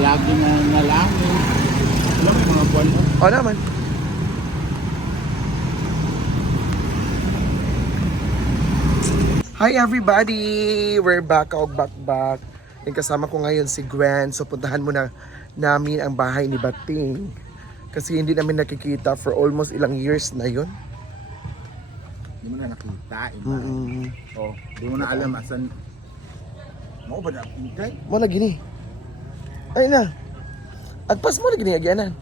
Lagi na nalangin. Alam mo mga buwan mo? O naman. Hi everybody! We're back, back. Yung kasama ko ngayon si Gwen. So puntahan muna namin ang bahay ni Bating. Kasi hindi namin nakikita for almost ilang years na yun. Hindi mo na nakita. Oh, hindi mo na alam asan. Mo ba na pintay? Mo lagi ni. Ay na. Agpas mo lagi ni agyanan.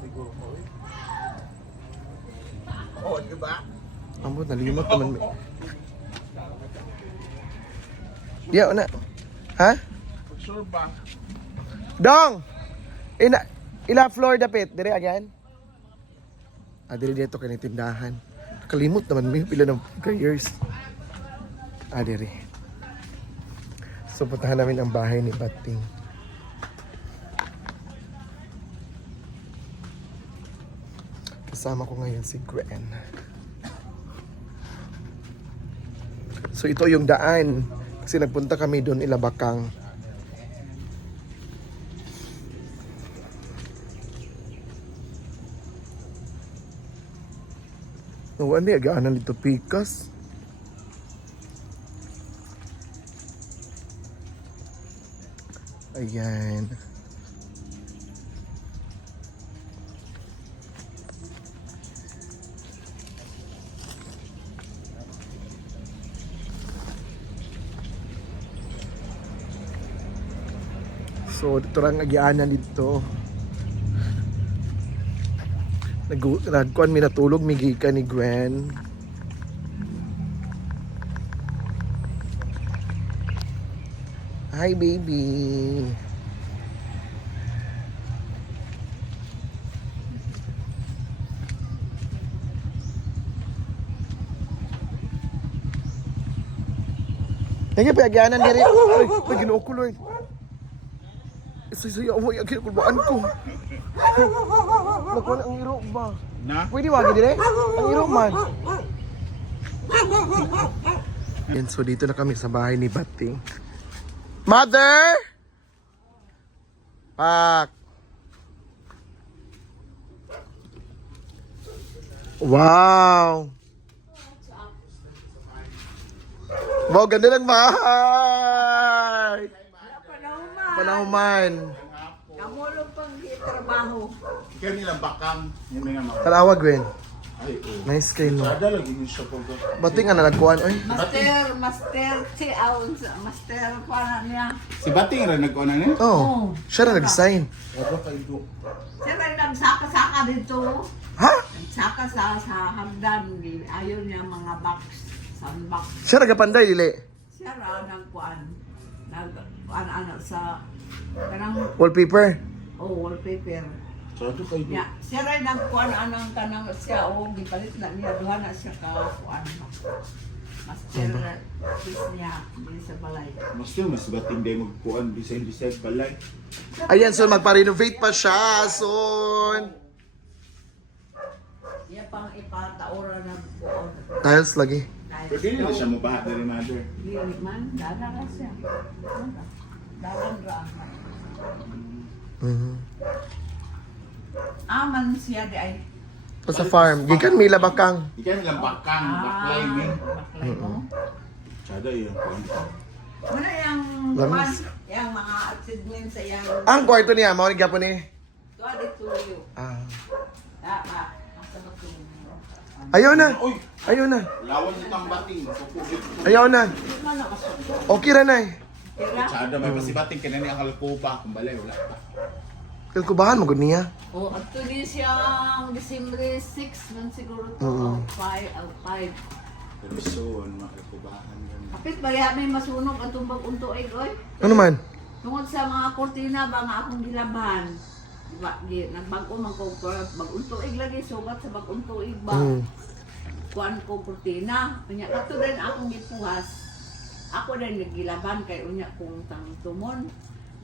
Siguro ko eh. Oh, di ba? Ambot, nalimot naman. Diya, una. Ha? Sure ba? Dong! Ila floor dapit. Dire again? Dire dito kay tindahan. Kalimot naman may pila ng years. Dire. So puntahan namin ang bahay ni Bating. Kasama ko ngayon si Gwen. So ito yung daan. Kasi nagpunta kami doon Ilabakang. No, hindi agaanan dito pikas. Ayan. So, dito lang agianan dito. Nagkuhan mi natulog, migika ni Gwen. Hi, baby. Naging piagyanan diri. Ay, ginoo ko, Lord. Isa-isa mo yung kinakulbaan ko. Nakuha ang iro ba? Na? Pwede wagi dire? Ang iro man. Yan, so dito na kami sa bahay ni Bating. Mother! Pak! Wow! Wow, ganda ng bahay! Panahuman. Namulong pang trabaho. Kaya nilang bakang. Yung mga mga. Tarawa, Gwen. Ay, oh. Nice kayo, no? Sada lagi niyo siya po. Bating nga nalagkuhan, oy. Master pa na niya. Si Bating rin nagkuha na niya? Oh, siya na nag-sign. Wala kayo. Siya rin nagsaka-saka dito. Ha? Nagsaka sa hagdan. Ayaw niya mga box. Sandbox. Siya nagapanday, dili. Siya rin nagkuhan. Nag-ano sa kanang Wallpaper. wallpaper. Sada kayo. Ya, siya rin nagkuhan anang kanang siya gipalit na niya duha na siya kuan. Master piece niya dili sa balay. Mas Bating day magkuhan. Design balay. Ayan, so magpa-renovate pa siya. Soon. Iya pang ipataura ng kuan. Tiles lagi. Pwede nila siya mabahat na rin, mother. Dili man, dala ra siya. Dalan ra. Aman siya di ay. Pa sa farm. Gikan may Ilabakang. Ikan nilang bakang. Baklay, min. Baklay mo. Sada yung kuhan. Muna yung Lamis. yung mga achievements sa iyang Ang kwarto niya, mao ni gyapon ni. tuwa dito yun. Ah. Tama. Asa ba ito? Ayaw na. Uy! Ayaw na. Lawan nitang Bating. Mapupugit ko. Ayaw na. Mana kasod? Okay ra na. Kira? Sada may pasibating kinani ang halkupa. Kung balay, wala pa. Kubahan mo gud niya. O, at ito din siyang December 6 man siguro to. Oo. 5. Pero soon, makikubahan yun. Kapit ba ya may masunog at tumbag unto ay oy? Ano man? Tungod sa mga kortina ba nga akong gilaban. Diba, nagbago man ko bag-unto ay lagi sugat sa bag-unto ay ba. Kuan ko kortina. Kanya kato din akong gipuhas. Ako din nagilaban kay unya kong tumon.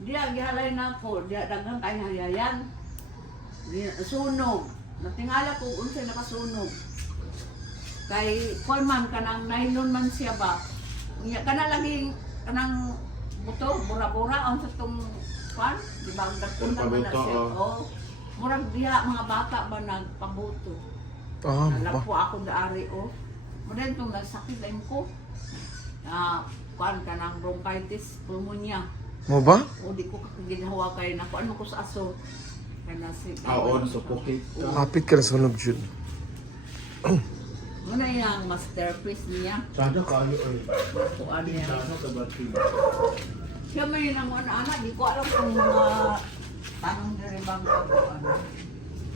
Diya gihalay na ako, diya daghang kay hayayan. Sunog. Natingala ko unsay nakasunog. Kay kon man kanang nylon man siya ba. Unya kana lagi kanang buto, bura-bura ang sa tong pan, di ba ang nagpunta man na Nagpabuto, siya. oh. Oh. Murag diha mga bata ba nagpabuto. Ah, ba? Nalapo ako daari o. Muna itong nasakit din ko. Kuan ka ng bronchitis, pneumonia. Mo ba? O di ko ginawa kayo na ano ko sa aso. Kaya nasi. Oo, nasupukit ka. Kapit ka na sa sunog yun. Muna yung masterpiece niya. Sada kayo ay. Kuan niya. Sada ka ba ito? Siya may nang anak, di ko alam kung mga tanong diri bang ako ano.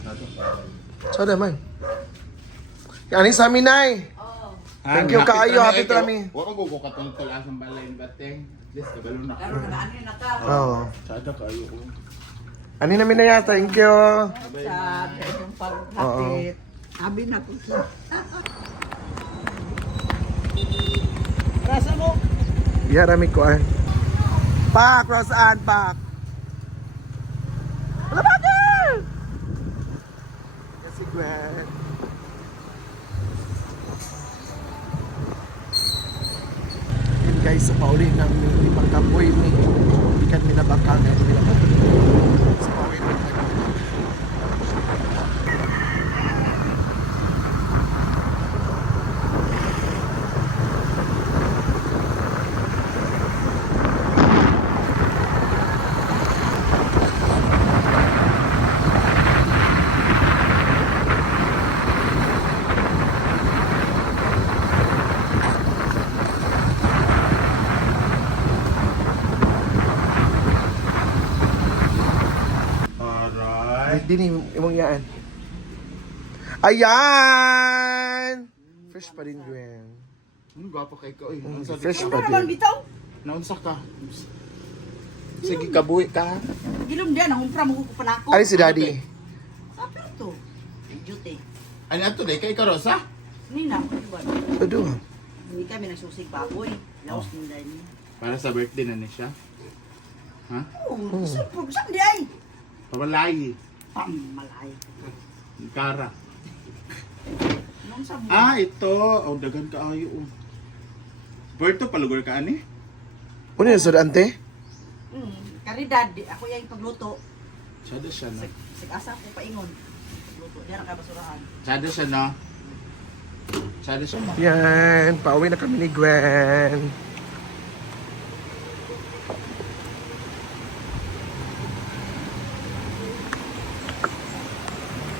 Sada kayo. So, naman. Yan sa amin, Nay. Oh, Thank you kaayo, happy to kami. Wa ko ko katungtol asang balay bateng. Please kabalo na. pero nagaano na ka. Oo. Sada kayo. Ani namin na yan, thank you. Sa yung paghapit. Sabi na ko siya. Rasa mo? Yarami ko ay. Pak, Roseanne, pak. Wala ba din? Kasi Gwen. Yun guys, so pauli ng limang kapoy ni ikan nila bakang guys. So pauli ng Aray. Dini, imong yaan. Ayan! Fresh pa rin, Gwen. Ano gwapo kay ka oy. Unsa Fresh di pa ka? din. bitaw? Naunsa ka? Sige kabuhi ka. Gilom din, nangumpra mo ko pa ako. Ano si Daddy? Sabi to. Duty. Ano ato day kay Karosa? Nina, diba? Ado. Hindi kami nagsusig baboy. Laos din dahil. Para sa birthday na ni siya. Ha? Oh, siyempre, saan di ay? Pawalay. Pamalay. Kara. Nung sa mo. Ah, ito. Oh, dagan ka ayo. Oh. Berto palugor ka ani? Ano yung sudante? Karidad, ako yung pagluto. Sada siya na. Sig-asa ko paingon. Pagluto, diyan ka basurahan. Sada siya na. Sada siya na. Yan, pauwi na kami ni Gwen.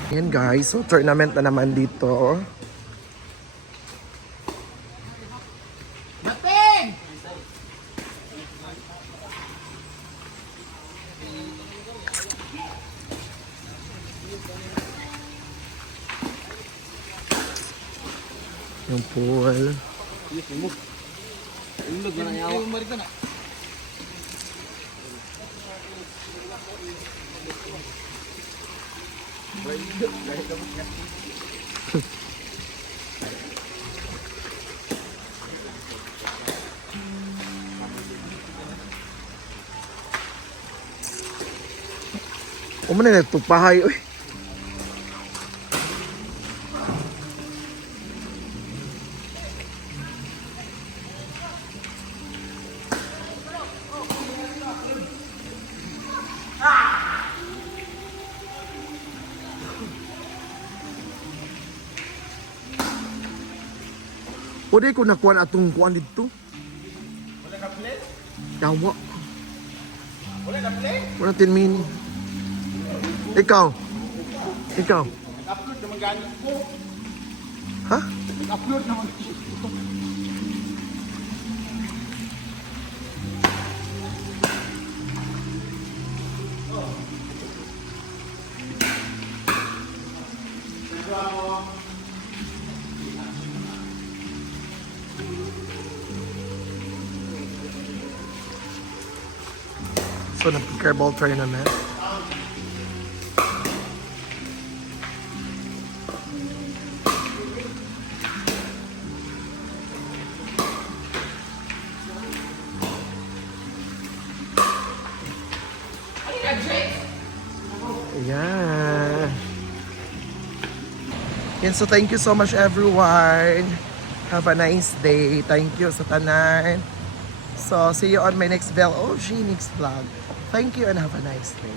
Yan guys, so tournament na naman dito. Bating! Yung pool. Umana na tupahay, uy. O di ko nakuha atong kuan dito. Wala ka play? Yawa. Wala ka play? Wala 10 minutes. Ikaw. Ikaw. Nag-upload naman ganit ko. Ha? Nag-upload naman. So, nag-kerbal tournament. Ayan. Yan, so thank you so much everyone. Have a nice day. Thank you sa tanan. So, see you on my next Bell OG next vlog. Thank you and have a nice day.